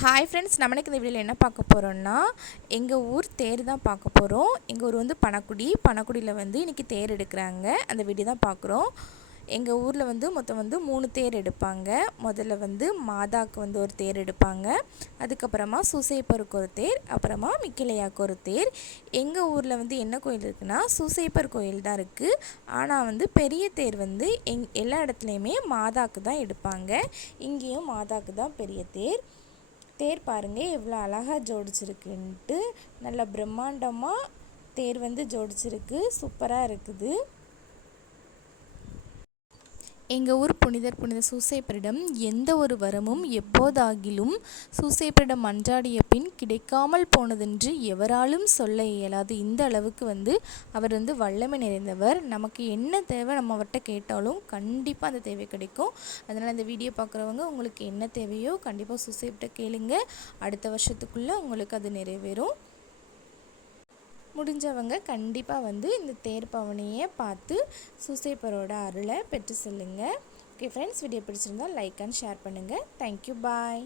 Hi friends, நம்மளுக்கு இந்த வீடியோவில் என்ன பார்க்க போகிறோன்னா, எங்கள் ஊர் தேர் தான் பார்க்க போகிறோம். எங்கள் ஊர் வந்து பணக்குடியில் வந்து இன்றைக்கி தேர் எடுக்கிறாங்க. அந்த வீடியோ தான் பார்க்குறோம். எங்கள் ஊரில் வந்து மொத்தம் வந்து 3 தேர் எடுப்பாங்க. முதல்ல வந்து மாதாக்கு வந்து ஒரு தேர் எடுப்பாங்க. அதுக்கப்புறமா சூசையப்பருக்கு ஒரு தேர், அப்புறமா மிக்கிலையாக்கு ஒரு தேர். எங்கள் ஊரில் வந்து என்ன கோயில் இருக்குன்னா, சூசையப்பர் கோயில் தான் இருக்குது. ஆனால் வந்து பெரிய தேர் வந்து எல்லா இடத்துலையுமே மாதாக்கு தான் எடுப்பாங்க. இங்கேயும் மாதாக்கு தான் பெரிய தேர். தேர் பாருங்கள் எவ்வளோ அழகாக ஜோடிச்சிருக்குன்ட்டு. நல்ல பிரம்மாண்டமாக தேர் வந்து ஜோடிச்சிருக்கு. சூப்பராக இருக்குது. எங்கள் ஊர் புனித சூசையப்பரிடம் எந்த ஒரு வரமும் எப்போதாகிலும் சூசையப்பரிடம் மன்றாடிய பின் கிடைக்காமல் போனதென்று எவராலும் சொல்ல இயலாது. இந்த அளவுக்கு வந்து அவர் வந்து வல்லமை நிறைந்தவர். நமக்கு என்ன தேவை நம்ம அவர்கிட்ட கேட்டாலும் கண்டிப்பாக அந்த தேவை கிடைக்கும். அதனால் இந்த வீடியோ பார்க்குறவங்க உங்களுக்கு என்ன தேவையோ கண்டிப்பாக சூசையப்பர்கிட்ட கேளுங்க. அடுத்த வருஷத்துக்குள்ளே உங்களுக்கு அது நிறைவேறும். முடிஞ்சவங்க கண்டிப்பாக வந்து இந்த தேர் பவனியை பார்த்து சூசையப்பரோட அருளை பெற்று செல்லுங்கள். ஓகே ஃப்ரெண்ட்ஸ், வீடியோ பிடிச்சிருந்தால் லைக் அண்ட் ஷேர் பண்ணுங்கள். தேங்க்யூ, பாய்.